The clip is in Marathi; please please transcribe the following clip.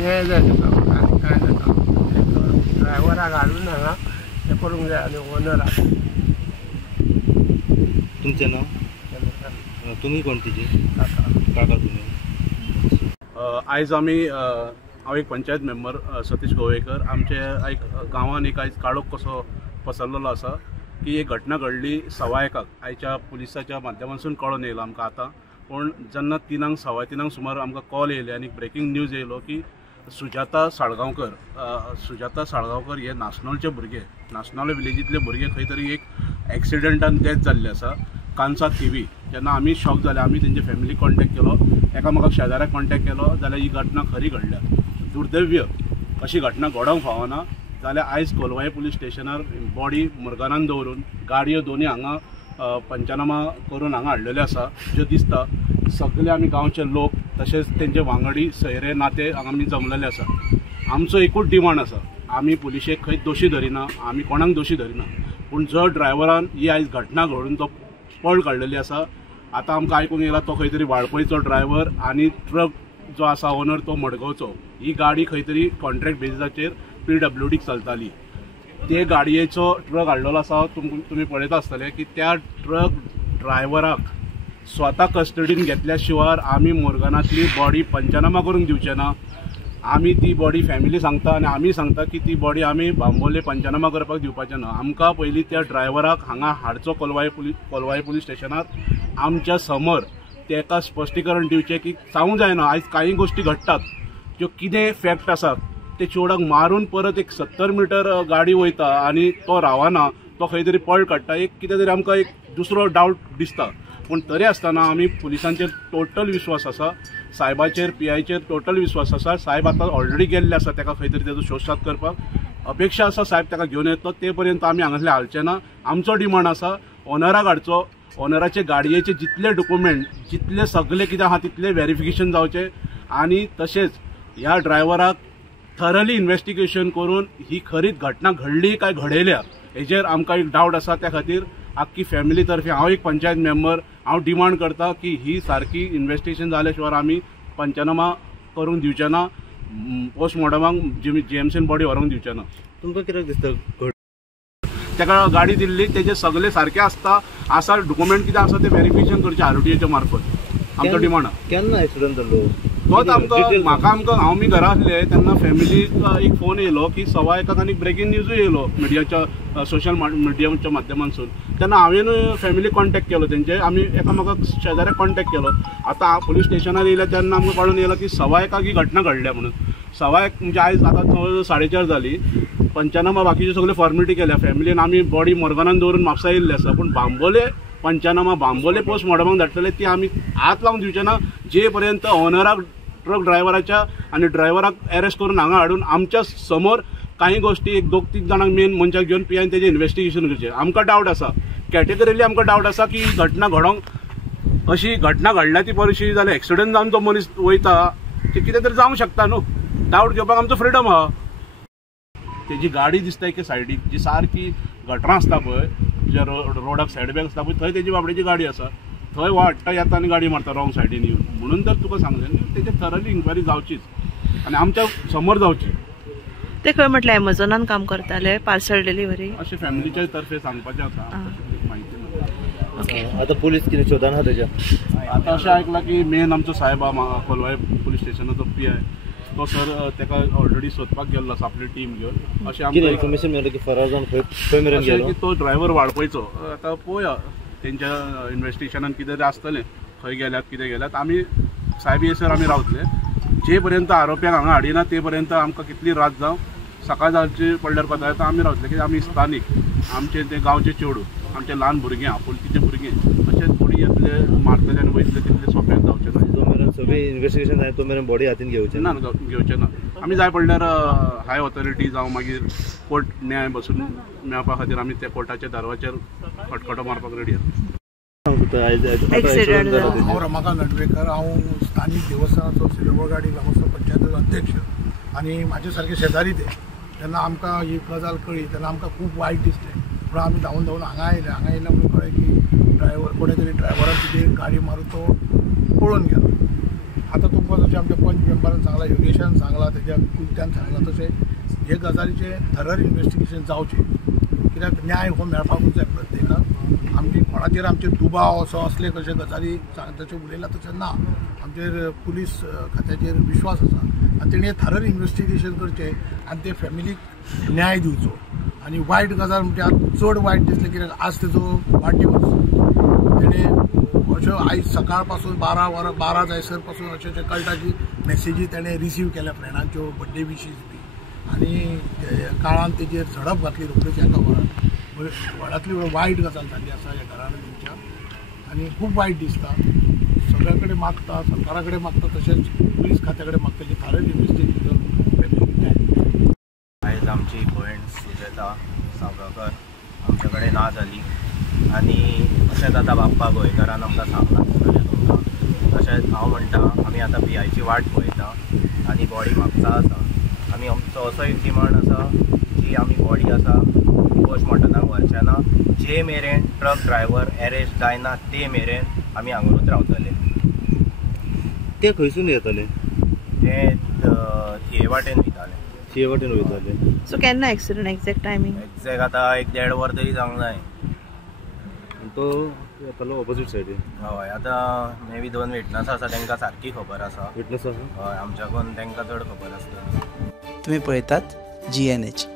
न्याय जाय तुका आनी काय जाता ड्रायव्हराक हाडून हांगा हें करूंक जाय आनी ओनराक. तुमचें नांव? तुमी कोण तिजे काका तुमी? आयज आमी हांव एक पंचायत मेंबर सतीश गोवेकर. आमचे एक गांवान एक आयज काळोख कसो पसरलेलो आसा की एक घटना घडली 1:15 आयच्या पुलिसाच्या माध्यमांतसून कळून येयलो आमकां आतां. पूण जेन्ना 3:15 सुमार आमकां कॉल येयले आनी ब्रेकींग न्यूज येयलो की सुजाता साळगांवकर हे नाशनोलचे भुरगे, नाशनोल विलेजींतले भुरगे खंय तरी एक एक्सिडेंटान डेथ जाल्ली आसा कांसात थिवी. जेन्ना आमी शॉक जाले, आमी तेंचे फॅमिली कॉन्टॅक्ट केलो, एकामेकाक शेजाऱ्याक कॉन्टॅक्ट केलो जाल्यार ही घटना खरी घडल्या. दुर्दैव्य अशी घटना घडोवंक फावना. जाल्यार आयज कोलवाळे पुलीस स्टेशनार बॉडी मुरगानान दवरून गाडयो दोनी हांगा पंचनामा करून हांगा हाडलेले आसा. ज्यो दिसता सगळे आमी गांवचे लोक तशेंच तेंचे वांगडी सयरे नाते आमी जमलेले आसा. आमचो एकूच डिमांड आसा, आमी पुलिशेक खंय दोशी धरिना, आमी कोणाक दोशी धरिना, पूण जो ड्रायव्हरान ही आयज घटना घडून तो पळ काडलेली आसा. आतां आमकां आयकूंक येयला तो खंय तरी वाळपयचो ड्रायव्हर आनी ट्रक जो आसा ओनर तो मडगांवचो. ही गाडी खंय तरी कॉन्ट्रॅक्ट बेजिसाचेर PWDक चलताली. ते गाडयेचो ट्रक हाडलेलो आसा. तुमी पळयता आसतले की त्या ट्रक ड्रायव्हराक स्वता कस्टडीन घेतल्या शिवाय आमी मुरगानांतली बॉडी पंचनामा करून दिवचे ना. आमी ती बॉडी फॅमिली सांगता आनी आमी सांगता की ती बॉडी आमी बांबोले पंचनामा करपाक दिवपाचें ना. आमकां पयलीं त्या ड्रायव्हराक हांगा हाडचो कोलवाळे पुलीस स्टेशनार आमच्या समोर तेका स्पश्टीकरण दिवचें की जावंक जायना. आयज कांय गोश्टी घडटात ज्यो कितें फॅक्ट आसात ते चोडाक मारून परत एक 70 मीटर गाडी वयता आनी तो रावना, तो खंय तरी पळ काडटा. एक कितें तरी आमकां एक दुसरो डावट दिसता. पूण तरी आसतना आमी पुलिसांचेर टोटल विश्वास आसा, सायबाचेर PIचेर टोटल विश्वास आसा. सायब आतां ऑलरेडी गेल्ले आसा ताका खंय तरी तेजो शोध करपाक. अपेक्षा आसा सायब ताका घेवन येतलो, ते पर्यंत आमी हांगासले हालचे ना. आमचो डिमांड आसा ओनराक हाडचो, ओनराचे गाडयेचे जितले डॉक्युमेंट जितले सगळे कितें आहा तितले व्हेरिफिकेशन जावचे आनी तशेंच ह्या ड्रायव्हराक थरली इन्व्हेस्टिगेशन करून ही खरीच घटना घडली काय घडयल्या हेजेर आमकां एक डावट आसा. त्या खातीर आख्खी फॅमिली तर्फे हांव एक पंचायत मेंबर हांव डिमांड करता की ही सारकी इन्व्हेस्टिगेशन जाल्या शिवाय आमी पंचनामा करूंक दिवचे ना, पोस्टमॉर्टमाक GMCन बॉडी व्हरूंक दिवचे ना. तुमकां कित्याक दिसता ताका गाडी दिल्ली तेजे सगळे सारखे आसा डॉक्युमेंट कितें आसा ते व्हेरिफिकेशन करचे RTOच्या मार्फत आमचो डिमांड. केन्ना एक्सिडेंट जालो तोच आमकां हांव घरा आसले तेन्ना फॅमिलीक एक फोन येयलो की 1:15 आनी ब्रेकींग न्यूजूय येयलो मिडियाच्या सोशल मिडियाच्या माध्यमांतसून. तेन्ना हांवें फॅमिली कॉन्टॅक्ट केलो तेंचे, आमी एकामेकाक शेजाऱ्याक कॉन्टॅक्ट केलो. आतां पुलीस स्टेशनार येयल्या तेन्ना आमकां कळून येयला की 1:15 ही घटना घडल्या म्हणून. 1:15 म्हणजे आयज आतां 4:30 जाली. पंचनामा बाकीचे सगळे फॉर्मेलिटी केल्या. फॅमिलीन आमी बॉडी मुरगानान दवरून म्हापसा येयल्ले आसा, पूण बांबोले पंचनामा बांबोले पोस्टमॉर्टमाक धाडटले ती आमी हात लावंक दिवचे ना जे पर्यंत ओनराक ट्रक ड्रायव्हराच्या आनी ड्रायव्हराक अरेस्ट करून हांगा हाडून आमच्या समोर काही गोष्टी एक 2-3 जाणांक मेन मनशाक घेवन PIन तेजें इन्व्हेस्टिगेशन करचें. आमकां डावट आसा, कॅटेगरीली आमकां डावट आसा की घटना घडोवंक अशी घटना घडल्या ती परिस्थिती जाल्यार एक्सिडेंट जावन तो मनीस वयता ते कितें तरी जावंक शकता न्हू. डावट घेवपाक आमचो फ्रिडम आहा. तेजी गाडी दिसता एके सायडीक जी सारकी गटरां आसता पळय, जे रोडाक सायडबॅक आसता पळय, थंय तेजी बाबड्याची गाडी आसा. थंय वाडटा येता आनी गाडी मारता रॉंग सायडीन येवन. म्हणून तर तुका सांगलें न्ही तेजे थरली इन्क्वायरी जावचीच आनी आमच्या समोर जावची. ते खंय म्हटल्यार एमेझॉनान काम करताले, पार्सल डिलिव्हरी अशें फॅमिलीच्या तर्फे सांगपाचें आसा. म्हायती ना. आतां पुलीस कितें शोधान आहा तेज्या? आतां अशें आयकलां की मेन आमचो सायब कोलवाळे पुलीस स्टेशनाचो PI तो सर ताका ऑलरेडी सोदपाक गेल्लो आसा आपली टीम घेवन. अशें आमकां इन्फॉर्मेशन मेळ्ळी की फरार जावन खंय मेरेन गेलो की तो ड्रायव्हर वाळपयचो. आतां पळोवया तेंच्या इन्व्हेस्टिगेशनान कितें तरी आसतलें, खंय गेल्यात कितें गेल्यात. आमी सायब येसर आमी रावतले जे पर्यंत आरोप्यांक हांगा हाडिना ते पर्यंत आमकां कितली रात जावं सकाळ जावची पडल्यार पदार्थ आमी रावतले. कित्याक आमी स्थानीक, आमचे ते गांवचे चेडूं, आमचे ल्हान भुरगे आपुलकीचे भुरगे अशें थोडी येतले मारतले आनी वयतले तितले सोंप्याक जावचें ना. तो मेरेन सगळें इन्व्हेस्टिगेशन जाय तो मेरेन बॉडी हातीन घेवचें ना. घेवचें ना. आमी जाय पडल्यार हाय ऑथॉरिटी जावं मागीर कोर्ट न्याय बसून मेळपा खातीर आमी त्या कोर्टाच्या दारवाचेर खटखटो मारपाक रेडी आसा. हांव रमाकांत नटवेकर, हांव स्थानीक देवस्थानाचो सिल्वरगाडी गांवचो पंचायत अध्यक्ष आनी म्हाजे सारके शेजारी ते. जेन्ना आमकां ही गजाल कळ्ळी तेन्ना आमकां खूब वायट दिसलें. म्हणून आमी धांवन हांगा आयले म्हणून कळ्ळें की ड्रायव्हर कोणे तरी ड्रायव्हरान तुजी गाडी मारून तो पळोवन गेलो. आतां तो ऑफकोर्स अशें आमच्या पंच मेंबरान सांगला, योगेशान सांगला, तेज्या कुलत्यान सांगला तशें हे गजालीचें थरर इन्व्हेस्टिगेशन जावचें, कित्याक न्याय हो मेळपाकूच जाय प्रत्येकाक. आमची कोणाचेर आमचे दुबाव असले कशे गजाली तशें उलयला तशें ना. आमचेर पुलीस खात्याचेर विश्वास आसा आनी तेणें थरर इन्व्हेस्टिगेशन करचें आनी ते फॅमिलीक न्याय दिवचो. आनी वायट गजाल म्हणजे आतां चड वायट दिसलें कित्याक आज तेजो वाडदीवस. तेणें अश्यो आयज सकाळ पासून 12 जायसर पासून अशें कळटा की मॅसेजी तेणें रिसीव केल्या फ्रेंडांच्यो बड्डे विशीज बी, आनी काळान तेजेर झडप घातली रोखडीच एका वरान. व्हडांतली वायट गजाल जाल्ली आसा ह्या घरान तेंच्या, आनी खूब वायट दिसता. सगळ्या कडेन मागता, सरकारा कडेन मागता, तशेंच पुलीस खात्या कडेन मागता की थरर इन्व्हेस्टिगेशन. आयज आमची भयण सुजेता सावगाकर आमचे कडेन ना जाली, आनी अशेंच आतां बाप्पा गोंयकारान आमकां सांगलां तुमकां. तशेंच हांव म्हणटा आमी आतां पियाची वाट पळयता आनी बॉडी म्हापसा आसा. आमी आमचो असो एक डिमांड आसा की आमी बॉडी आसा पोस्टमॉर्टमाक व्हरचें ना. जे मेरेन ट्रक ड्रायव्हर अरेस्ट जायना ते मेरेन आमी हांगूच रावतले. ते खंयसून येतले? ते हे वाटेन वयताले. चे वाटेन वयतले. सो केन्ना एक्सिडेंट एक्झॅक्ट टायमींग? एक्झॅक्ट आतां 1-1.5 वर तरी जावंक जाय. तो येतलो ऑपोजीट सायडीन. हय, आतां मे बी 2 विटनस आसा, तांकां सारकी खबर आसा. विटनस आसा? हय, आमच्याकून तांकां चड खबर आसता. तुम्ही पळयतात GNH.